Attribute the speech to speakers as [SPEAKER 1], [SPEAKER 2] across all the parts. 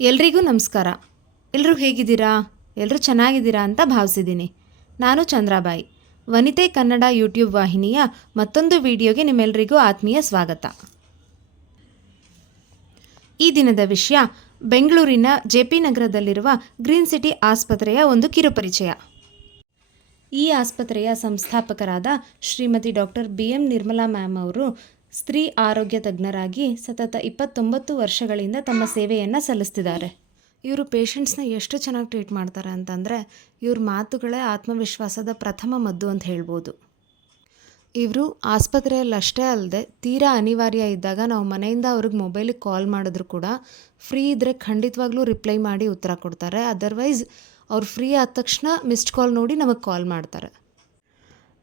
[SPEAKER 1] ಎಲ್ರಿಗೂ ನಮಸ್ಕಾರ. ಎಲ್ಲರೂ ಹೇಗಿದ್ದೀರಾ? ಎಲ್ಲರೂ ಚೆನ್ನಾಗಿದ್ದೀರಾ ಅಂತ ಭಾವಿಸಿದ್ದೀನಿ. ನಾನು ಚಂದ್ರಾಬಾಯಿ. ವನಿತೆ ಕನ್ನಡ ಯೂಟ್ಯೂಬ್ ವಾಹಿನಿಯ ಮತ್ತೊಂದು ವಿಡಿಯೋಗೆ ನಿಮ್ಮೆಲ್ಲರಿಗೂ ಆತ್ಮೀಯ ಸ್ವಾಗತ. ಈ ದಿನದ ವಿಷಯ, ಬೆಂಗಳೂರಿನ ಜೆ ಪಿ ನಗರದಲ್ಲಿರುವ ಗ್ರೀನ್ ಸಿಟಿ ಆಸ್ಪತ್ರೆಯ ಒಂದು ಕಿರುಪರಿಚಯ. ಈ ಆಸ್ಪತ್ರೆಯ ಸಂಸ್ಥಾಪಕರಾದ Shrimati doctor B M Nirmala ma'am ಅವರು ಸ್ತ್ರೀ ಆರೋಗ್ಯ ತಜ್ಞರಾಗಿ ಸತತ ಇಪ್ಪತ್ತೊಂಬತ್ತು ವರ್ಷಗಳಿಂದ ತಮ್ಮ ಸೇವೆಯನ್ನು ಸಲ್ಲಿಸ್ತಿದ್ದಾರೆ. ಇವರು ಪೇಷಂಟ್ಸ್ನ ಎಷ್ಟು ಚೆನ್ನಾಗಿ ಟ್ರೀಟ್ ಮಾಡ್ತಾರೆ ಅಂತಂದರೆ ಇವ್ರ ಮಾತುಗಳೇ ಆತ್ಮವಿಶ್ವಾಸದ ಪ್ರಥಮ ಮದ್ದು ಅಂತ ಹೇಳ್ಬೋದು. ಇವರು ಆಸ್ಪತ್ರೆಯಲ್ಲಿ ಅಷ್ಟೇ ಅಲ್ಲದೆ ತೀರಾ ಅನಿವಾರ್ಯ ಇದ್ದಾಗ ನಾವು ಮನೆಯಿಂದ ಅವ್ರಿಗೆ ಮೊಬೈಲಿಗೆ ಕಾಲ್ ಮಾಡಿದ್ರು ಕೂಡ ಫ್ರೀ ಇದ್ದರೆ ಖಂಡಿತವಾಗ್ಲೂ ರಿಪ್ಲೈ ಮಾಡಿ ಉತ್ತರ ಕೊಡ್ತಾರೆ. ಅದರ್ವೈಸ್ ಅವ್ರು ಫ್ರೀ ಆದ ತಕ್ಷಣ ಮಿಸ್ಡ್ ಕಾಲ್ ನೋಡಿ ನಮಗೆ ಕಾಲ್ ಮಾಡ್ತಾರೆ.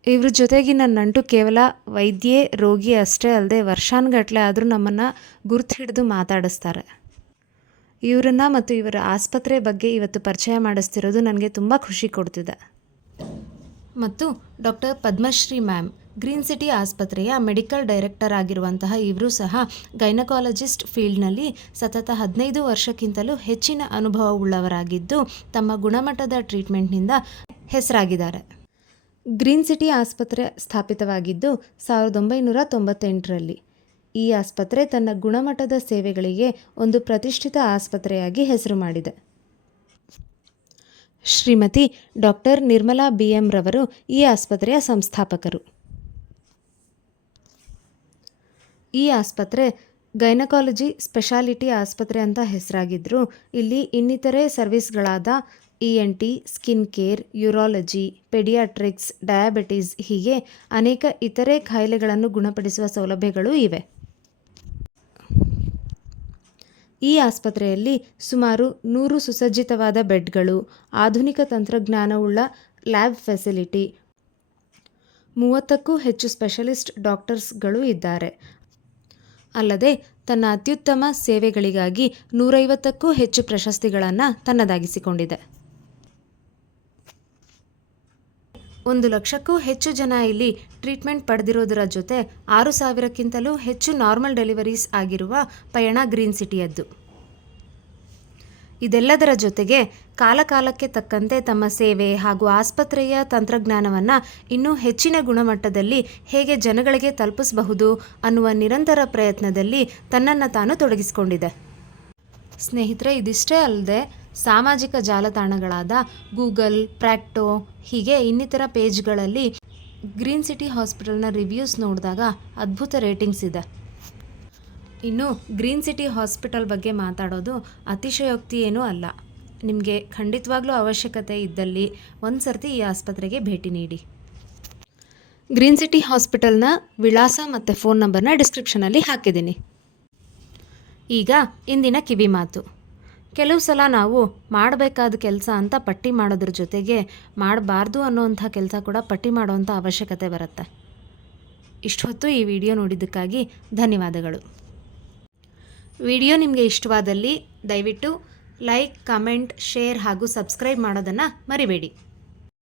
[SPEAKER 1] ಇವ್ರ ಜೊತೆಗಿನ ನಂಟು ಕೇವಲ ವೈದ್ಯೆ, ರೋಗಿ ಅಷ್ಟೇ ಅಲ್ಲದೆ ವರ್ಷಾನುಗಟ್ಟಲೆ ಆದರೂ ನಮ್ಮನ್ನು ಗುರ್ತು ಹಿಡಿದು ಮಾತಾಡಿಸ್ತಾರೆ. ಇವರನ್ನು ಮತ್ತು ಇವರ ಆಸ್ಪತ್ರೆ ಬಗ್ಗೆ ಇವತ್ತು ಪರಿಚಯ ಮಾಡಿಸ್ತಿರೋದು ನನಗೆ ತುಂಬ ಖುಷಿ ಕೊಡ್ತಿದೆ. ಮತ್ತು doctor Padmashree ma'am, green city ಆಸ್ಪತ್ರೆಯ ಮೆಡಿಕಲ್ ಡೈರೆಕ್ಟರ್ ಆಗಿರುವಂತಹ ಇವರು ಸಹ ಗೈನಕಾಲಜಿಸ್ಟ್ ಫೀಲ್ಡ್ನಲ್ಲಿ ಸತತ ಹದಿನೈದು ವರ್ಷಕ್ಕಿಂತಲೂ ಹೆಚ್ಚಿನ ಅನುಭವವುಳ್ಳವರಾಗಿದ್ದು ತಮ್ಮ ಗುಣಮಟ್ಟದ ಟ್ರೀಟ್ಮೆಂಟ್ನಿಂದ ಹೆಸರಾಗಿದ್ದಾರೆ. ಗ್ರೀನ್ ಸಿಟಿ ಆಸ್ಪತ್ರೆ ಸ್ಥಾಪಿತವಾಗಿದ್ದು ಸಾವಿರದ ಒಂಬೈನೂರ ತೊಂಬತ್ತೆಂಟರಲ್ಲಿ. ಈ ಆಸ್ಪತ್ರೆ ತನ್ನ ಗುಣಮಟ್ಟದ ಸೇವೆಗಳಿಗೆ ಒಂದು ಪ್ರತಿಷ್ಠಿತ ಆಸ್ಪತ್ರೆಯಾಗಿ ಹೆಸರು ಮಾಡಿದೆ. Shrimati doctor Nirmala B. M. ರವರು ಈ ಆಸ್ಪತ್ರೆಯ ಸಂಸ್ಥಾಪಕರು. ಈ ಆಸ್ಪತ್ರೆ ಗೈನಕಾಲಜಿ ಸ್ಪೆಷಾಲಿಟಿ ಆಸ್ಪತ್ರೆ ಅಂತ ಹೆಸರಾಗಿದ್ದರೂ ಇಲ್ಲಿ ಇನ್ನಿತರೆ ಸರ್ವಿಸ್ಗಳಾದ E N T, skin care, urology, paediatrics, diabetes ಹೀಗೆ ಅನೇಕ ಇತರೆ ಕಾಯಿಲೆಗಳನ್ನು ಗುಣಪಡಿಸುವ ಸೌಲಭ್ಯಗಳು ಇವೆ. ಈ ಆಸ್ಪತ್ರೆಯಲ್ಲಿ ಸುಮಾರು ನೂರು ಸುಸಜ್ಜಿತವಾದ ಬೆಡ್ಗಳು, ಆಧುನಿಕ ತಂತ್ರಜ್ಞಾನವುಳ್ಳ ಲ್ಯಾಬ್ ಫೆಸಿಲಿಟಿ, ಮೂವತ್ತಕ್ಕೂ ಹೆಚ್ಚು ಸ್ಪೆಷಲಿಸ್ಟ್ ಡಾಕ್ಟರ್ಸ್ಗಳು ಇದ್ದಾರೆ. ಅಲ್ಲದೆ, ತನ್ನ ಅತ್ಯುತ್ತಮ ಸೇವೆಗಳಿಗಾಗಿ ನೂರೈವತ್ತಕ್ಕೂ ಹೆಚ್ಚು ಪ್ರಶಸ್ತಿಗಳನ್ನು ತನ್ನದಾಗಿಸಿಕೊಂಡಿದೆ. ಒಂದು ಲಕ್ಷಕ್ಕೂ ಹೆಚ್ಚು ಜನ ಇಲ್ಲಿ ಟ್ರೀಟ್ಮೆಂಟ್ ಪಡೆದಿರೋದರ ಜೊತೆ ಆರು ಸಾವಿರಕ್ಕಿಂತಲೂ ಹೆಚ್ಚು ನಾರ್ಮಲ್ ಡೆಲಿವರೀಸ್ ಆಗಿರುವ ಪಯಣ ಗ್ರೀನ್ ಸಿಟಿಯದ್ದು. ಇದೆಲ್ಲದರ ಜೊತೆಗೆ ಕಾಲಕಾಲಕ್ಕೆ ತಕ್ಕಂತೆ ತಮ್ಮ ಸೇವೆ ಹಾಗೂ ಆಸ್ಪತ್ರೆಯ ತಂತ್ರಜ್ಞಾನವನ್ನು ಇನ್ನೂ ಹೆಚ್ಚಿನ ಗುಣಮಟ್ಟದಲ್ಲಿ ಹೇಗೆ ಜನಗಳಿಗೆ ತಲುಪಿಸಬಹುದು ಅನ್ನುವ ನಿರಂತರ ಪ್ರಯತ್ನದಲ್ಲಿ ತನ್ನನ್ನು ತಾನು ತೊಡಗಿಸಿಕೊಂಡಿದೆ. ಸ್ನೇಹಿತರೆ, ಇದಿಷ್ಟೇ ಅಲ್ಲದೆ ಸಾಮಾಜಿಕ ಜಾಲತಾಣಗಳಾದ ಗೂಗಲ್, ಪ್ರಾಕ್ಟೋ, ಹೀಗೆ ಇನ್ನಿತರ ಪೇಜ್ಗಳಲ್ಲಿ ಗ್ರೀನ್ ಸಿಟಿ ಹಾಸ್ಪಿಟಲ್ನ ರಿವ್ಯೂಸ್ ನೋಡಿದಾಗ ಅದ್ಭುತ ರೇಟಿಂಗ್ಸ್ ಇದೆ. ಇನ್ನು ಗ್ರೀನ್ ಸಿಟಿ ಹಾಸ್ಪಿಟಲ್ ಬಗ್ಗೆ ಮಾತಾಡೋದು ಅತಿಶಯೋಕ್ತಿ ಏನೂ ಅಲ್ಲ. ನಿಮಗೆ ಖಂಡಿತವಾಗ್ಲೂ ಅವಶ್ಯಕತೆ ಇದ್ದಲ್ಲಿ ಒಂದು ಸರ್ತಿ ಈ ಆಸ್ಪತ್ರೆಗೆ ಭೇಟಿ ನೀಡಿ. ಗ್ರೀನ್ ಸಿಟಿ ಹಾಸ್ಪಿಟಲ್ನ ವಿಳಾಸ ಮತ್ತು ಫೋನ್ ನಂಬರ್ನ ಡಿಸ್ಕ್ರಿಪ್ಷನಲ್ಲಿ ಹಾಕಿದ್ದೀನಿ. ಈಗ ಇಂದಿನ ಕಿವಿ ಮಾತು. ಕೆಲವು ಸಲ ನಾವು ಮಾಡಬೇಕಾದ ಕೆಲಸ ಅಂತ ಪಟ್ಟಿ ಮಾಡೋದ್ರ ಜೊತೆಗೆ ಮಾಡಬಾರ್ದು ಅನ್ನೋವಂಥ ಕೆಲಸ ಕೂಡ ಪಟ್ಟಿ ಮಾಡುವಂಥ ಅವಶ್ಯಕತೆ ಬರುತ್ತೆ. ಇಷ್ಟೊತ್ತು ಈ ವಿಡಿಯೋ ನೋಡಿದ್ದಕ್ಕಾಗಿ ಧನ್ಯವಾದಗಳು. ವಿಡಿಯೋ ನಿಮಗೆ ಇಷ್ಟವಾದಲ್ಲಿ ದಯವಿಟ್ಟು ಲೈಕ್, ಕಮೆಂಟ್, ಶೇರ್ ಹಾಗೂ ಸಬ್ಸ್ಕ್ರೈಬ್ ಮಾಡೋದನ್ನು ಮರಿಬೇಡಿ.